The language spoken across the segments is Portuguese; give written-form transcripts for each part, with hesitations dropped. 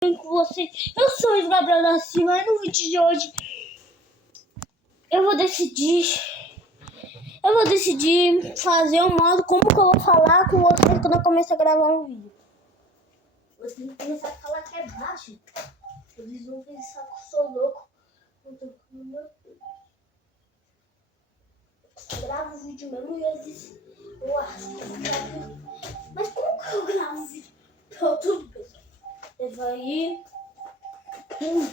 com você. Eu sou o Gabriel da Silva e no vídeo de hoje eu vou decidir fazer um modo como que eu vou falar com vocês quando eu começar a gravar um vídeo. Vocês vão começar a falar que é baixo. Eles vão pensar que eu sou louco. Eu gravo o vídeo mesmo e eles eu acho que eu gravo. Mas como que eu gravo o vídeo para outro pessoal? Eu vou ir. Eu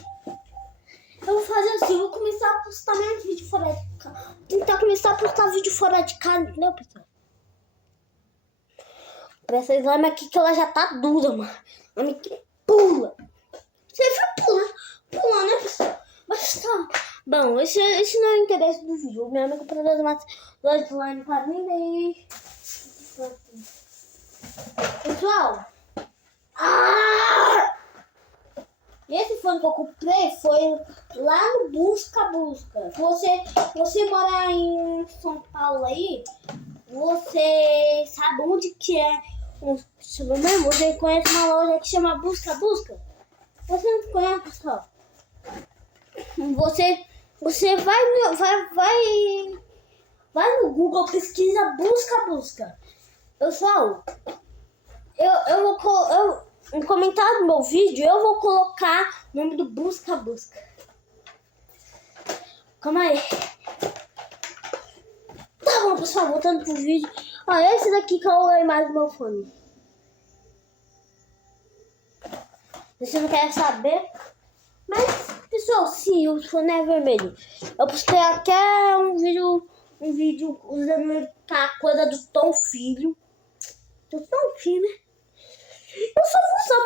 vou fazer assim, eu vou começar a postar mais vídeo fora de casa. Tentar começar a postar vídeo fora de casa, entendeu, pessoal? Pra essa exame aqui que ela já tá dura, mano. Ela que pula. Você viu pula, né, pessoal? Mas tá. Bom, esse não é o interesse do vídeo. O meu amigo produz mais slime para mim, daí. Pessoal. Esse fone que eu comprei foi lá no Busca. Se você morar em São Paulo aí, você sabe onde que é? Você conhece uma loja que chama Busca? Você não conhece, pessoal? Você vai no Google, pesquisa Busca. Pessoal, eu vou no comentário do meu vídeo, eu vou colocar o nome do Busca. Calma aí. Tá bom, pessoal, voltando pro vídeo. Esse daqui que é a imagem do meu fone. Você não quer saber? Mas, pessoal, sim, o fone é vermelho. Eu postei até um vídeo usando a coisa do Tom Filho. Né? Eu só vou usar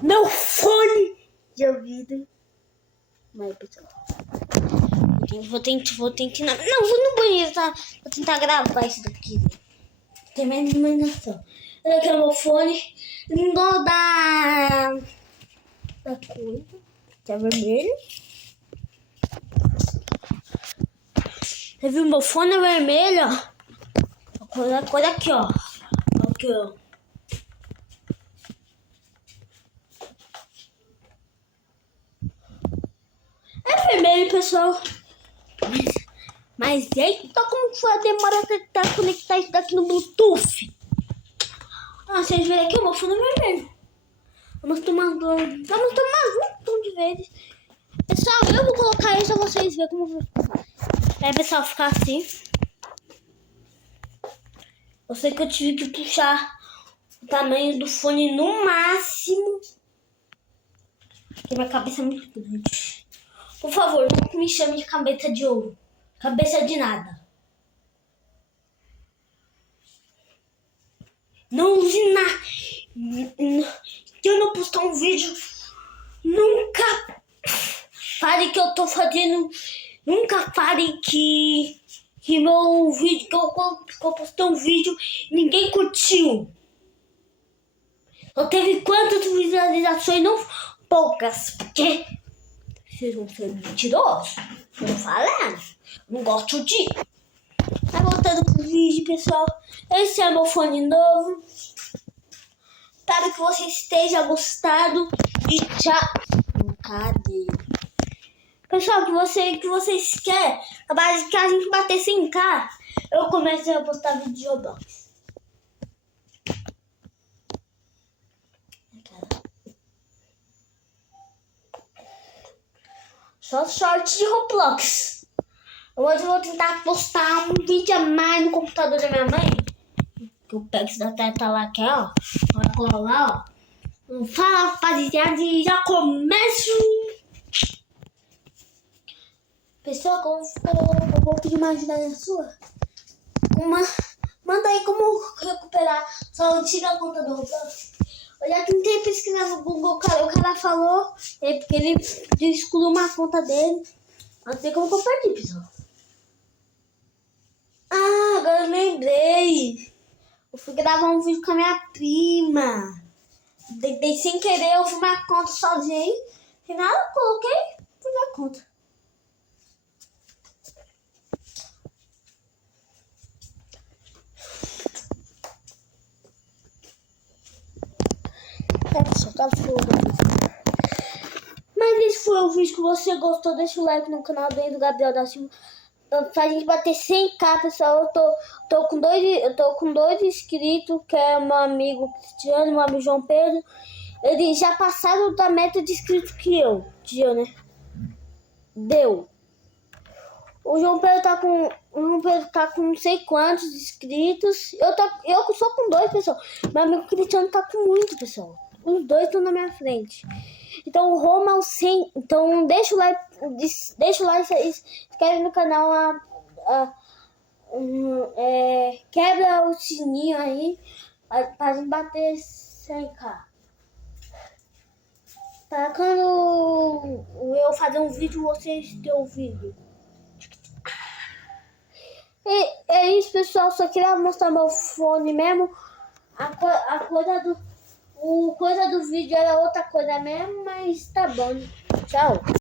meu fone de ouvido. Mas, pessoal, vou tentar. Não, vou no banheiro, tá? Vou tentar gravar isso daqui. Tem mais iluminação. Esse aqui é o meu fone. Igual da coisa. Que é vermelho. Você viu meu fone vermelho? A coisa aqui, ó. Aqui, ó. É vermelho, pessoal. Mas eita, como que foi a demora de tentar conectar isso daqui no Bluetooth? Vocês verem aqui, o meu fone é vermelho. Vamos tomar um montão de vezes. Pessoal, eu vou colocar isso pra vocês verem como vai. Aí, pessoal, ficar assim. Eu sei que eu tive que puxar o tamanho do fone no máximo. Porque minha cabeça é muito grande. Por favor, não me chame de cabeça de ouro. Cabeça de nada. Não use nada. Se eu não postar um vídeo, nunca fale que eu tô fazendo. Nunca fale que meu vídeo, que eu postei um vídeo e ninguém curtiu. Eu teve quantas visualizações? Não poucas, porque vocês vão ser mentirosos. Eu não falando. Eu não gosto de. Tá voltando pro vídeo, pessoal. Esse é meu fone novo. Espero que vocês tenham gostado. E tchau. Cadê? Pessoal, que vocês querem? A base que a gente bater 100k, eu começo a postar vídeo de Roblox. Só short de Roblox. Hoje eu vou tentar postar um vídeo a mais no computador da minha mãe. Que eu pego isso da teta lá, que é, ó. Vai colar lá, ó. Fala, rapaziada, e já começo. Pessoal, eu vou pedir uma ajuda sua. Manda aí como recuperar sua antiga conta do Roblox. Eu já tentei pesquisar no Google, o cara falou, porque ele excluiu uma conta dele. Não sei como que eu perdi, pessoal. Agora eu lembrei. Eu fui gravar um vídeo com a minha prima. Dei sem querer, eu vi uma conta sozinha. Sem nada, eu coloquei, fui na conta. pessoal, tá foda. Mas esse foi o vídeo que você gostou. Deixa o like no canal do Gabriel da Silva. Pra gente bater 100k, pessoal. Eu tô com dois inscritos, que é meu amigo Cristiano, meu amigo João Pedro. Eles já passaram da meta de inscritos que eu, né? Deu. O João Pedro tá com não sei quantos inscritos. Eu só com 2, pessoal. Meu amigo Cristiano tá com muito, pessoal. Os 2 estão na minha frente. Então, rumo ao 100. Então, deixa o like, se inscreve no canal. Quebra o sininho aí pra gente bater 100k. Pra quando eu fazer um vídeo, vocês terem um vídeo. E é isso, pessoal. Só queria mostrar meu fone mesmo. A coisa do vídeo era outra coisa mesmo, mas tá bom. Tchau.